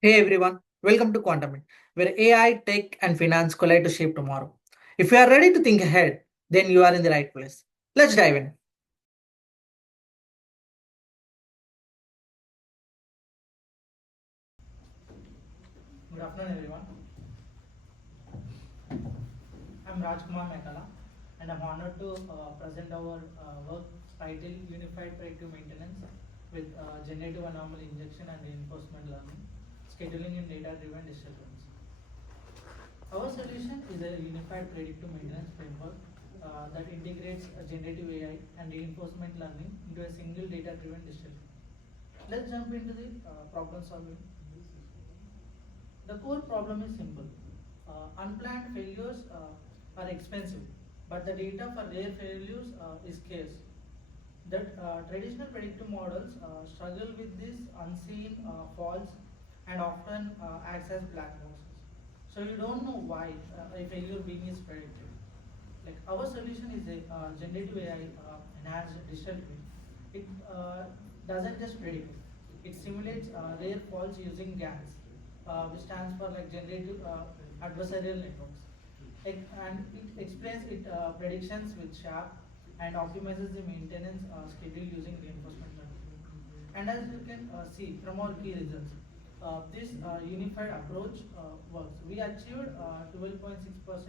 Hey everyone, welcome to Quantum It, where AI, tech, and finance collide to shape tomorrow. If you are ready to think ahead, then you are in the right place. Let's dive in. Good afternoon, everyone. I'm Rajkumar Mekala, and I'm honored to present our work titled Unified Predictive Maintenance with Generative Anomaly Injection and Reinforcement Learning, Scheduling in Data-Driven Digital Twins. Our solution is a unified predictive maintenance framework that integrates generative AI and reinforcement learning into a single data-driven digital twin. Let's jump into the problem solving. The core problem is simple. Unplanned failures are expensive, but the data for rare failures is scarce. That traditional predictive models struggle with these unseen faults and often acts as black boxes. So you don't know why a failure being is predicted. Like our solution is a generative AI enhanced digital twin. It doesn't just predict; it simulates rare faults using GANs, which stands for like generative adversarial networks. And it explains it predictions with SHAP and optimizes the maintenance schedule using reinforcement learning. And as you can see from our key results, this unified approach works. We achieved 12.6%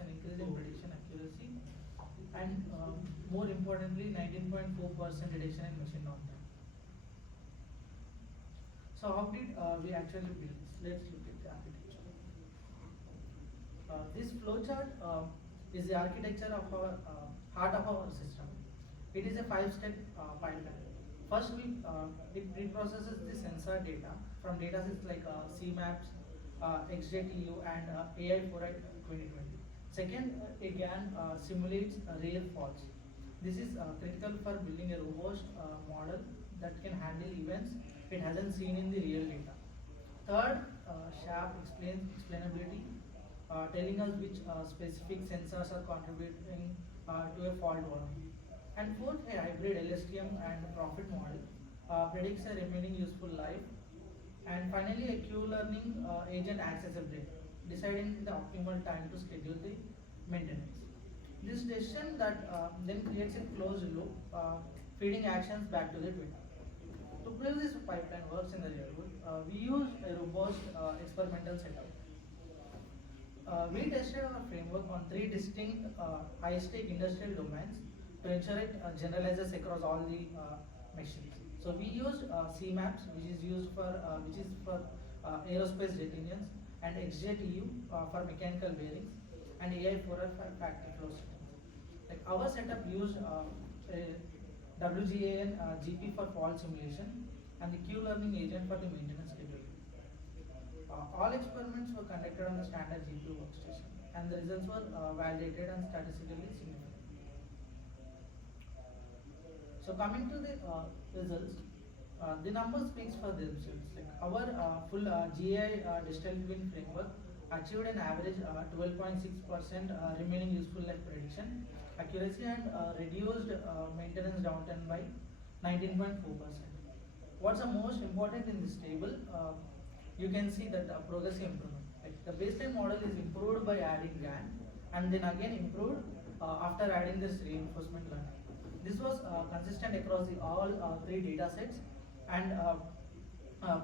increase in prediction accuracy and more importantly 19.4% reduction in machine downtime. So how did we actually build this? Let's look at the architecture. This flowchart is the architecture of our heart of our system. It is a five-step pipeline. First, it preprocesses the sensor data from datasets like CMAPs, XJTU, and AI for 2020. Second, a GAN simulates rare faults. This is critical for building a robust model that can handle events it hasn't seen in the real data. Third, SHAP explains explainability, telling us which specific sensors are contributing to a fault volume. And fourth, a hybrid LSTM and profit model predicts a remaining useful life. And finally, a Q-learning agent acts as a brake, deciding the optimal time to schedule the maintenance. This decision that then creates a closed loop, feeding actions back to the twin. To prove this pipeline works in the real world, we use a robust experimental setup. We tested our framework on three distinct high-stake industrial domains to ensure it generalizes across all the machines. So we used CMAPs, which is for aerospace jet engines, and XJTU for mechanical bearings, and AI4R5 factory flow systems. Like our setup used a WGAN GP for fault simulation and the Q learning agent for the maintenance scheduling. All experiments were conducted on the standard GPU workstation, and the results were validated and statistically significant. So coming to the results, the number speaks for themselves. Like our full GAI digital twin framework achieved an average 12.6% remaining useful life prediction accuracy and reduced maintenance downtime by 19.4%. What's the most important in this table? You can see that the progressive improvement. Like the baseline model is improved by adding GAN and then again improved after adding this reinforcement learning. This was consistent across all three data sets and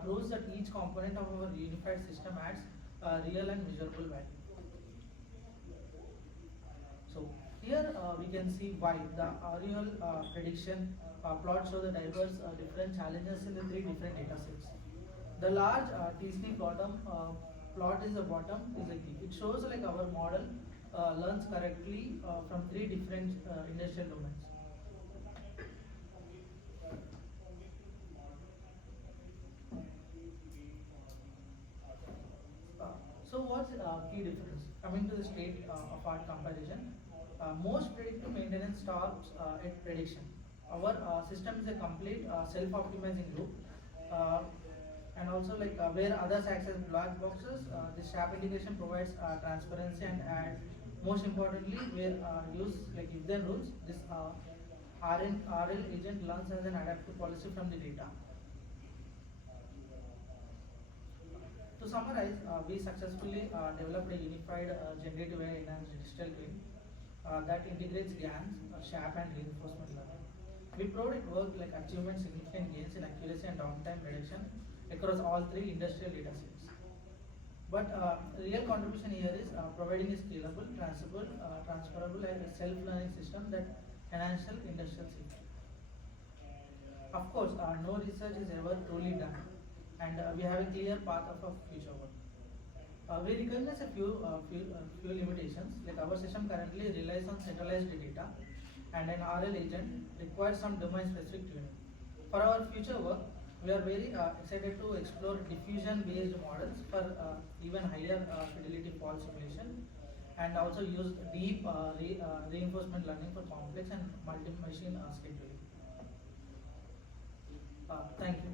proves that each component of our unified system adds real and measurable value. So here we can see why the aerial prediction plot show the diverse different challenges in the three different data sets. The large T-SNP bottom plot is the bottom is the key. It shows like our model learns correctly from three different industrial domains. So what's key difference? Coming to the state of art comparison, most predictive maintenance stops at prediction. Our system is a complete self-optimizing loop, uh, and also like where others access black boxes, this SHAP integration provides transparency and most importantly, where use like if then rules, this RL agent learns as an adaptive policy from the data. To summarize, we successfully developed a unified generative AI-enhanced digital twin that integrates GAN, SHAP, and reinforcement learning. We proved it worked like achievement significant gains in accuracy and downtime reduction across all three industrial datasets. But real contribution here is providing a scalable, transferable, and self-learning system that enhances industrial safety. Of course, no research is ever truly done, and we have a clear path of our future work. We recognize a few limitations, like our system currently relies on centralized data, and an RL agent requires some domain-specific tuning. For our future work, we are very excited to explore diffusion-based models for even higher fidelity fault simulation, and also use deep reinforcement learning for complex and multi-machine scheduling. Thank you.